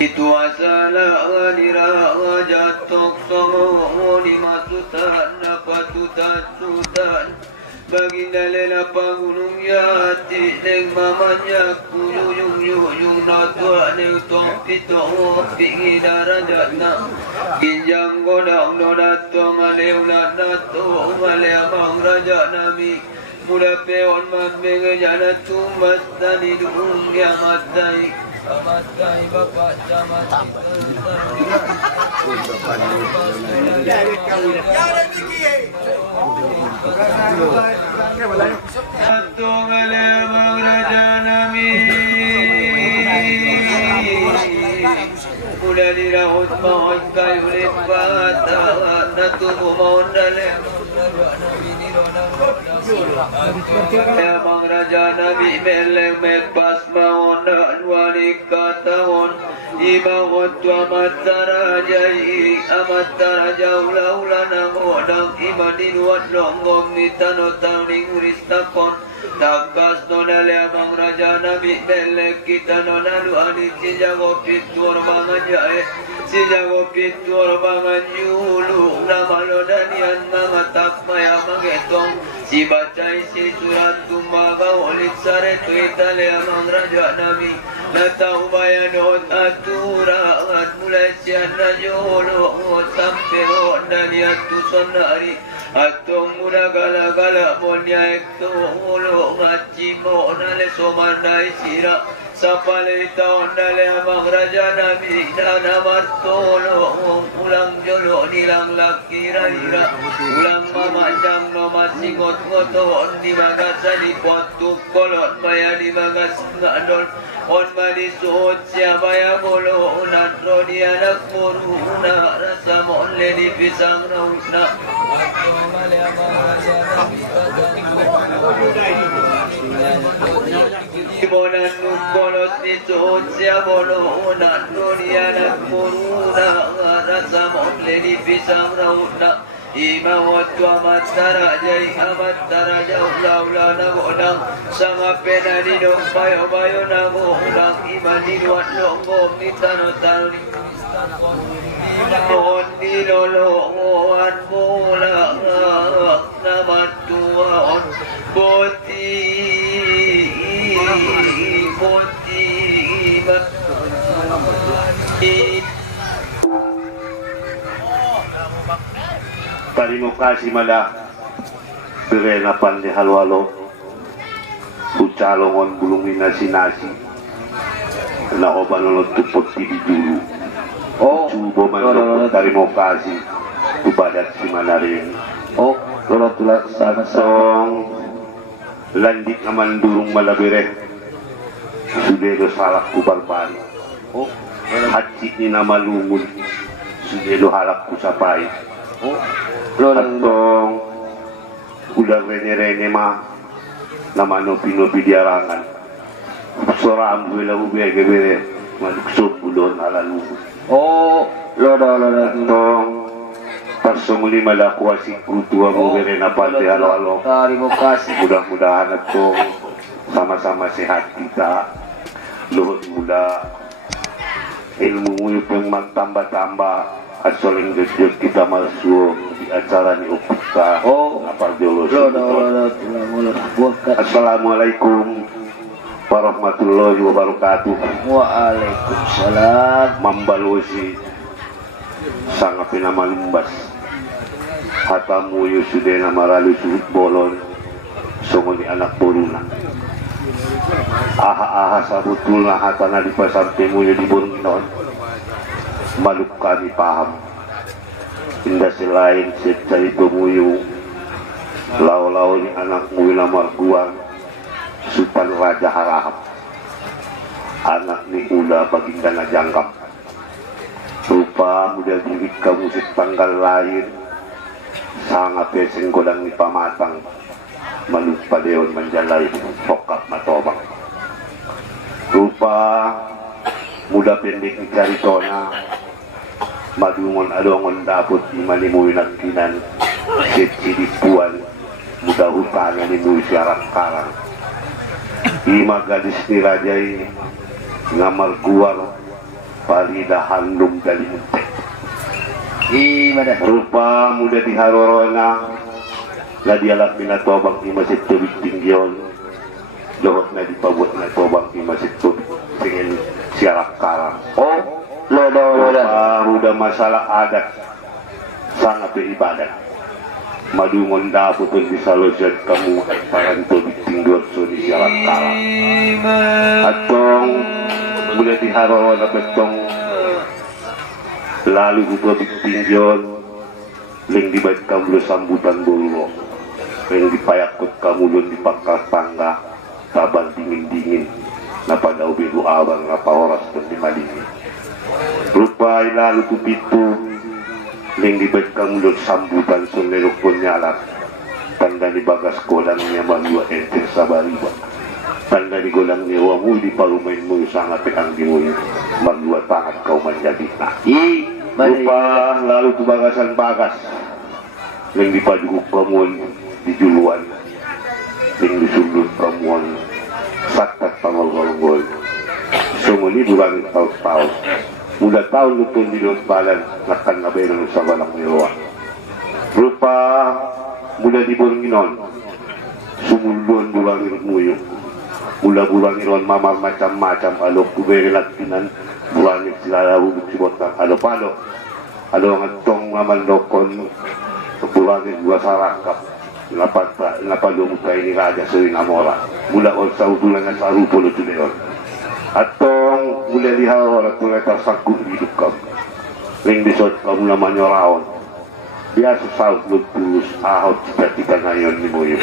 itu asala nira jatok songo ni matutan napatutan sutan baginda lela pangunung yati neng mamanya kuyung yung natwa neng tompito pingi darajatna kinjang godang dodato ngalew nato ngaleamang raja nami muda peon mambenge jana tumbas tani dunia matai amatai bapak jamat Atung alemang raja nami Muda dirahut mohon kayu lepat Natumu mohon dalem Emang raja nabi meleng mepas mohon Wanika tahun Imawat amat tarajai Amat taraja ula-ula nagodang Imadin wat longgom nitano tangning uristakon Takas nona lemang raja nabi meleng kita nona luani Sijago pitur mangan jae Sijago pitur mangan yulu Nama lodanian mangatak maya mangetong Si bacai si surat tumaga Olit sare tuita lemang raja nabi Natau bayanot aturat mulai siana jolo sampai ronda lihat tu sonari atong muda gala-gala monya ekto ulo ngaci mo nale somandai sira sapale taon nale amang raja nabi dana martolo ulang jolo nilang lakira ira ulang mama jang no masingot ngoton di magasa di potuk kolon maya di magas ngadol on mani suot siapa yang bolo natro di anak muruna rasa monle di pisang rauna Monan nukolos di suot siapa bolo natro di anak muruna rasa monle di pisang rauna Imawat amat tarajai amat taraja ula-ula nagodang Sanga pena di dong bayo-bayo nagodang Imani duat longgong di tanah-tanah Mohon di loloan bola Namat tuaon Boti Terima kasih madah berenapan di halwalo ucalongon bulungin nasi-nasi na oban lo tupot tibi dulu coba mantok terima kasih ubadat si manarin kalau tulak sana song lanjut naman durung malabire sudah do salak kubar bari haji ni nama lumun sudah do halak kusapai atong udah rene-rene mah nama nopi-nopi diarangan soram wila ube gebere maluk sobulon ala lugu loda atong parsumuli malaku asik kutua mubere na pante halo-halo mudah-mudahan atong sama-sama sehat kita luhut muda ilmu yung magtambah-tambah asoling gejek kita masuk di acara ni Upukta apa jolo Assalamualaikum warahmatullahi wabarakatuh. Waalaikumsalam Mambalusi sangat pinamalumbas hatamu yusudena maralu suhut bolon songoni anak boruna aha sabutulna hatana di pasar temu di Bornginon maluk kami paham indah selain secari pemuyu lau-lau ni anak muila marguang Sultan Raja Harahap anak ni ula baginda na jangkap rupa muda diri kamu setanggal lain sangat peseng godang ni pamatang malupa deon menjalai sokap matobang rupa muda pendek ni caritona madungon adongon dapot di manimuin at kinan setidipuan muda hutangan ni muy siarak karang ima gadis ni rajay nga marguar palidahan lum dalimuntek Gimana? rupa muda di harorona la dialak minatobang di masjid tubig tinggion dohot na di pabuat na tobang di masjid tubig tingin siarak karang Loda. rupa muda masalah adat sangat beribadat madungon daputun di salojat kamu at parang tubig tinggion so di siarak karang atong muda di harorona betong lalu tubig tinggion ling dibait kamu sambutan bulu ling dipayakot kamu lun di pangkat tangga tabal dingin-dingin na pada ubiru awang na paoras dan di malini rupa lalu tupitu ling dibait kamu lun sambutan sun lerukun nyalak tanda di bagas kolang niya malua enter sabariba tanda di golang niya wamu di parumain mo sangat peang di mo malua tangat kau menjadi tak rupa lalu tubagasan bagas yang dipaduguk kamuan di juluan yang disulut kamuan sakat pangol-ngol sumuli durang tahun-tahun muda tahun lutun di daun balan nakan naberan sa balang niluwa rupa muda di Bornginon sumuluan burangin muyok mula burangiron mamar macam-macam alok kubere latinan burangin sila hubuk si botang alo-palo alo ang atong mamandokon burangin dua sarakap napalumot kayo ni Raja Surin Amora mula on sa utulangan sa Rupulo Tuleon atong mula lihawar at tulad sa sagkong hidup ka ring disot ka mula manyoraon biasa sa lutulus ahot ketika ngayon ni Moyo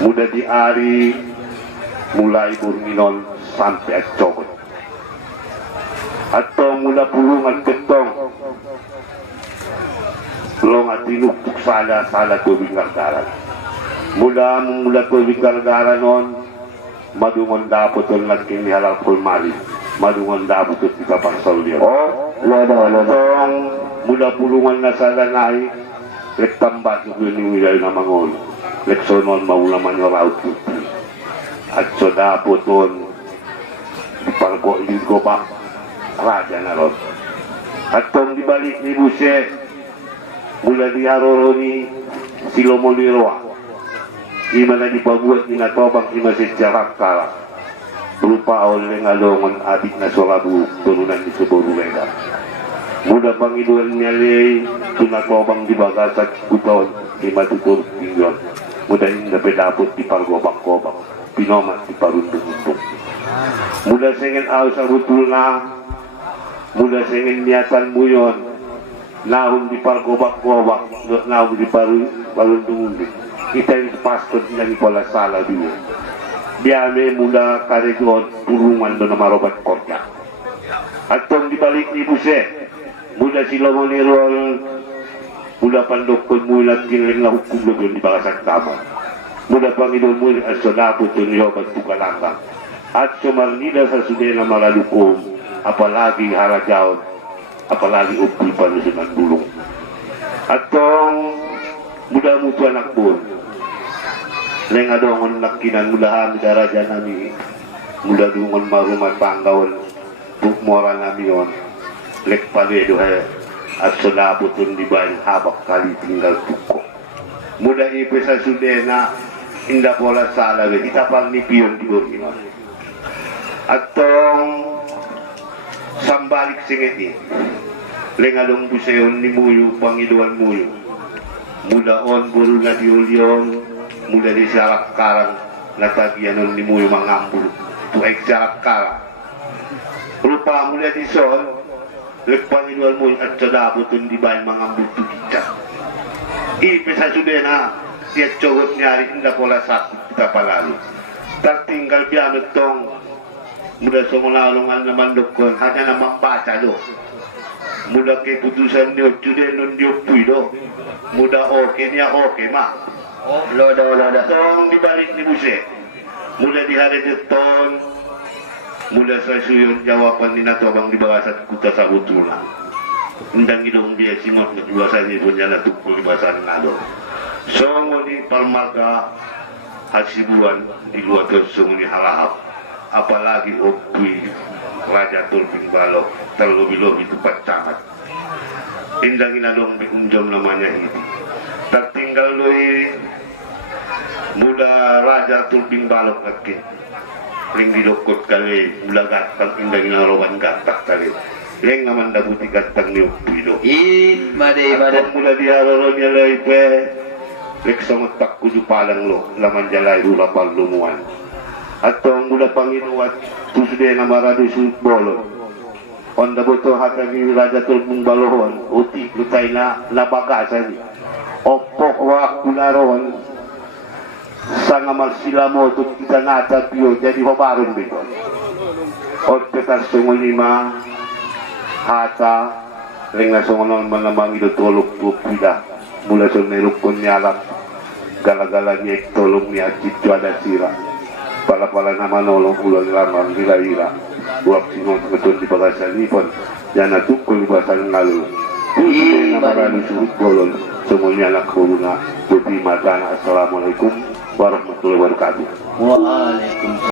muda di ari mulai Bornginon sampai at Cokot atong mula pulungan ketong long at tinuktuk sala tubig gargaran mula tubig gargaran non madungon dapot ang nagking halal kulmari madungon dapot at ikapansal niya tong mula pulungan na sa lanay rektambat yung winilay na mangol leksonon maulaman yung raut at so dapot nun ipargo ba raja na ron at tong dibalik ni Buse mula di Haroroni Silomolirwa ima na dipabuat ni natobang ima si Jarak Kala rupa oleh ngalongan abit na sorabu turunan di Suborureda muda pangiduan niya lay tunatobang di bagasat kutawan ima tutur tingyon muda yung napedapot di pargobak-gobak pinomat di parundong-undong muda sengen aw sa butul na muda sengen niatan mo yun naun di pargobak-gobak naun di parundong-undong kita yung pastor niya ni Paula Sala dulu biyame mula karegon tulungan doon na marobat korja at tong dibalik ni Buse mula sila mo ni Rol mula pandokon mula kiring na hukum doon di bakasan tama mula Panginoon mo at sonapot doon niyo at pukalanggang at sumarnila sa sudena malalukom apalagi haragaw apalagi upul panusunan bulong at tong muda mo ito anak po neng adongon nakinan mula kami daraja nami mula dungon marumat panggawon bukmora nami yon lek paledo he at sulabot yung dibayin habak kali tinggal tuko muda ipe sa sudena inda pola salawe itapal ni piyon di Bornginon at tong sambalik singeti lengalong buseyon ni Muyo Pangiluan Muyo mula on buru na diulyon mula di Sarak Karang natagyanon ni Muyo mangambul tuwag Sarak Karang rupa mula di Sol Pangiluan Muyo at sadabotun di bayan mangambul tukita ipe sa sudena siya tsogot nyari inda pola sakit kita palalu tertinggal bianot tong mula sumunalungan naman dokon hanya namang baca lo muda keputusan niyo jude nun diyo puido muda oke niya oke ma loda tong dibalik ni Buse muda di hari deton muda sa suyon jawaban ni natobang dibawasat kuta sa butuna undang idong dia simot nagluasan ni punya natukul di bahasan nado so ngoni parmaga hasibuan di luar kesunguni halahap apalagi opui Raja Tulping Balok terlebih-lebih itu pacamat indangin adong diunjam namanya ini tertinggal lui muda Raja Tulping Balok lagi ring dilokot kali mula gatang indangin arawan gatak kali leng naman dabuti gatang ni Upido made mula diharoronya laipe lek sangot tak kuju palang lo laman jalay rurapal lumuan atau mula panginuat tusde na marado sud bolon onda boto hata ni Raja Tulping Balohon uti lutay na nabagasan opok wa kularon sa nga marsila mo ito kita natabyo jadi hobaron bito o petas sungon lima hata ring na sungon naman namang itutulog pupila mula sa nilukon niyalak galagalan niya itulong niya dito ada sira pala-pala naman olong ulang lamang hila-hila buwak sinong ketun di bagasan ipon yan natukul di bagasan ngalo na marami suhut bolon sungon niyalak kuruna buti matana assalamualaikum warahmatullahi wabarakatuh. Waalaikumsalam.